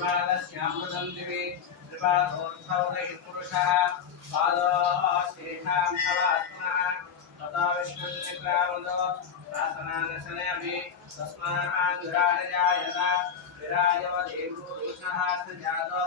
विवादस्यामृतं दिवि विवादोर्धवदयिपुरुषः पादोऽशेषां भवात्मनः तथा विष्णुनिद्रावदो आसनानशनयभि तस्मान्विराजयायत विराजवदेवूषः सजातो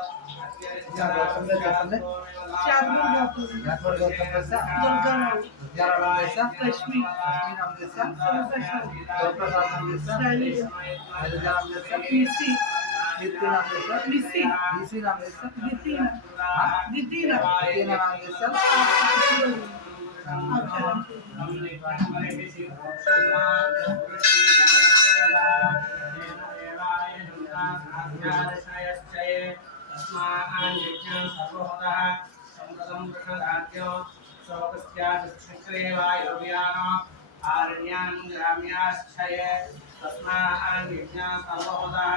आरण्यान् ग्राम्याश्चये तस्मात् यज्ञः सर्वहोतः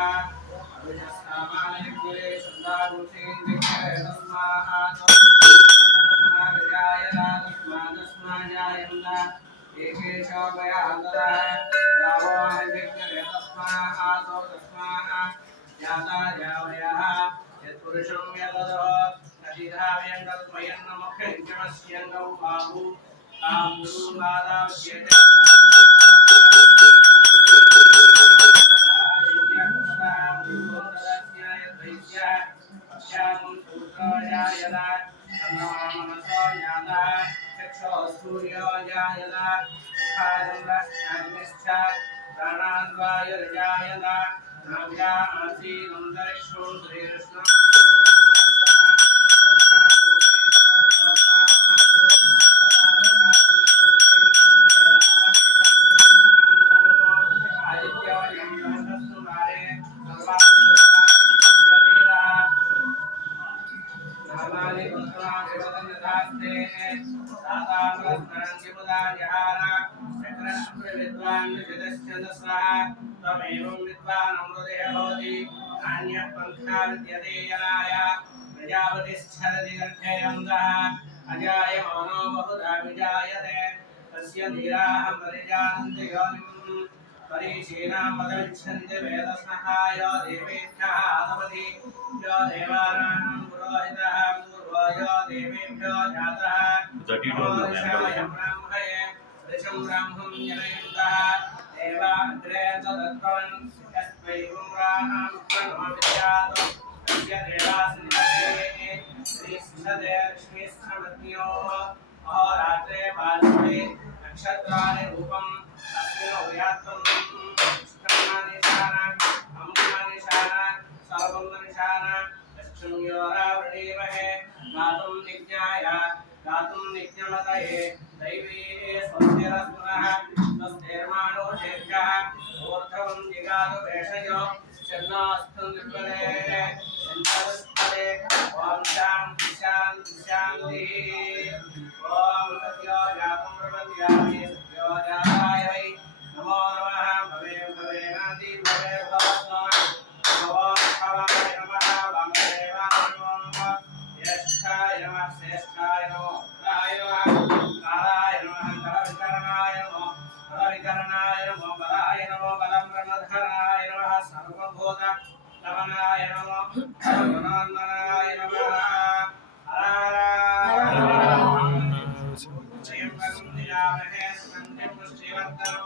अभिजस्सामान्यकुले सन्दाभूषेन्द्रिये तस्मात् तस्माजायन्त एकेशोपयान्तरः रावोऽन्यज्ञे तस्मात् जाता जावयः यत्पुरुषं यततो कथिधाव्यं तत्मयन्नमुखञ्चमस्यङ्गौ बाहु तां गुरुवादाव्यते अजायमानो बहुधा विजायते तस्य धीराः परिजानन्ति योनिम् परीक्षीणां पदविच्छन्ति वेदस्नहाय देवेभ्यः आदमति यो देवानां पुरोहितः पूर्वो यो देवेभ्यो जातः ऋषाय ब्राह्मणे ऋषं ब्राह्मं जनयन्तः देवाग्रे तदत्वन् यस्मै पुम्राणां प्रणमविद्यात् तस्य देवासनिधे श्रीष्ठदे श्रीष्ठमत्न्यो अहोरात्रे पाल्पे नक्षत्राणि रूपम् अस्मिन् उभयात्मं निशाना अमुनिशाना सर्वनिशाना लक्ष्म्योरावृणीमहे गातुं निज्ञमतये दैवी स्वस्तिरस्मनः स्वस्तिर्माणो शेभ्यः ऊर्ध्वं जिगातु भेषजो शन्नास्तु निर्मले शन्तस्तरे ॐ शान्ति शान्ति शान्तिः ॐ सत्यो जातं प्रपद्यामि सत्यो जाताय वै नमो नमः भवे भवे नाति भवे भवत्वा नमो भवाय नमः वामदेवाय नमः ज्येष्ठाय नमः श्रेष्ठाय नमो उत्तराय नमः कालाय नमः कलविकरणाय नमो कलविकरणाय नमो बलाय नमो बलं ब्रह्मधराय नमः सर्वभूत नमनाय नमो गुणान्मनाय नमः त्र्यम्बकं यजामहे सुगन्धिं पुष्टिवर्धनं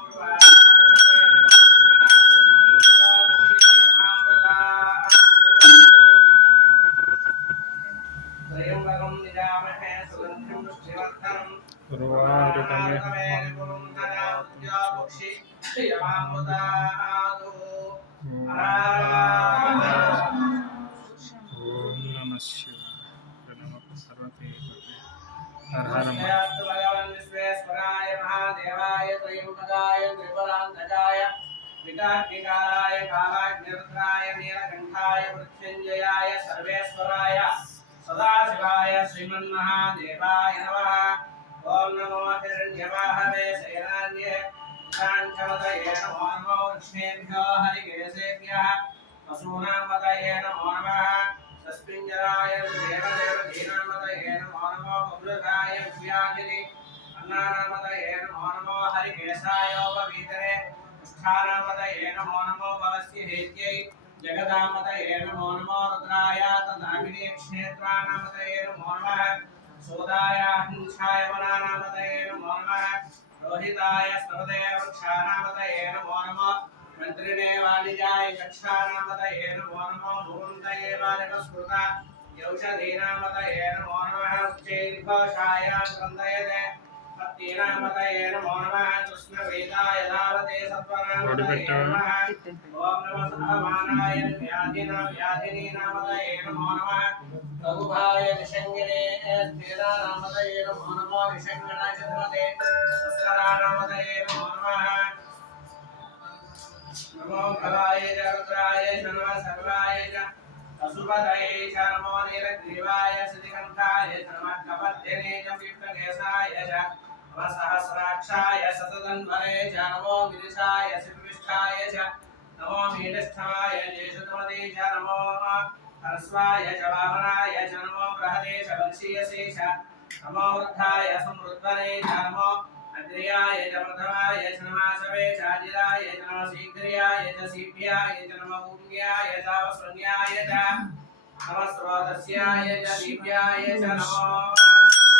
त्र्यम्बकं यजामहे सुगन्धिं पुष्टिवर्धनं विश्वेश्वराय महादेवाय त्रयम्बकाय त्रिपुरान्तकाय विकाराय कालाग्निरुद्राय नीलकण्ठाय मृत्युञ्जयाय सर्वेश्वराय सदाशिवाय श्रीमन्महादेवाय नमः। ओम नमो हिरण्यवाहवे शयनान्ये शान्तमतये नमो नमो वृष्णेभ्यो हरिकेशेभ्यः पशूनां पतये नमो नमः। तस्मिञ्जराय देवदेवधीनामतये नमो नमो बभ्रुकाय व्याधिनि अन्नानामतये नमो नमो हरिकेशायोपवीतरे स्थानामतये नमो नमो भवस्य हेत्यै जगदामतये नमो नमो रुद्राय तदाग्नि क्षेत्राणामतये नमो नमः सोदाय हंसाय वनानामतये नमो नमः रोहिताय सर्वदेव वृक्षाणामतये नमो नमः मंत्रिणे वालिजाय कक्षाणामतये नमो नमः भून्तये वालिकस्मृता यौषधीनामतये नमो नमः उच्चैर्घोषाय क्रन्दयते भक्तीनामतये नमो नमः कृष्णवेदाय धावते सत्त्वनामतये नमः ओम नमः सहमानाय व्याधिनीनामतये नमो नमः रघुभाय निषङ्गिने स्थिरानामतये नमो नमः निषङ्गणाय धमते तस्करानामतये नमो नमः नमो भवाय च रुद्राय च नमः सर्वाय च असुपतये च नमो नीलग्रीवाय श्रीकण्ठाय च नमः कपद्यने च विप्लकेशाय च नमः सहस्राक्षाय शतधन्वने च नमो गिरिशाय शिवविष्ठाय च नमो मीनस्थाय ज्येष्ठतमते च नमो हर्स्वाय च वामनाय च नमो बृहते च वंशीयसे च नमो वृद्धाय समृद्धने च नमो अग्र्याय च प्रथमाय च नमासवे च अजिराय च नमः शीघ्र्याय च सीभ्याय च नमः भूम्याय च वस्रण्याय च नमः स्रोतस्याय च दीप्याय च नमो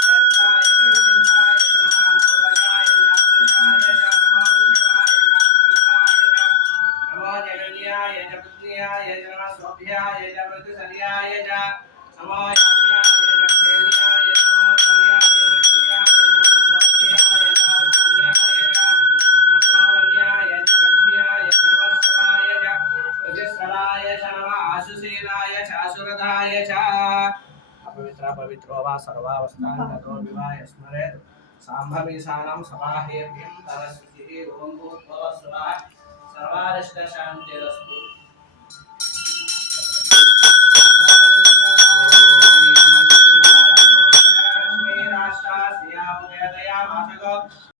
श्रेष्ठाय च विशिष्टाय च नमः पूर्वजाय च प्रजाय च नमो विजयाय च प्रकण्ठाय च नमो जगन्याय च पुत्न्याय च नमः स्वभ्याय च प्रतिसर्याय च नमो याम्याय च क्षेम्याय च नमो गम्याय च गम्याय च नमः स्वभ्याय च वन्याय च नमो वन्याय च लक्ष्म्याय च नमः स्वराय च प्रजस्वराय च नमः आशुसेनाय च आशुरथाय च अपवित्र पवित्रो वा सर्वावस्थांगतो विवाह स्मरेत् सांभवीसानं सपाहेभ्यं तरस्विः ओम भूर्भुवः स्वः सर्वारिष्ट शान्तिरस्तु लक्ष्मी राष्ट्रास्या उदयदया मासको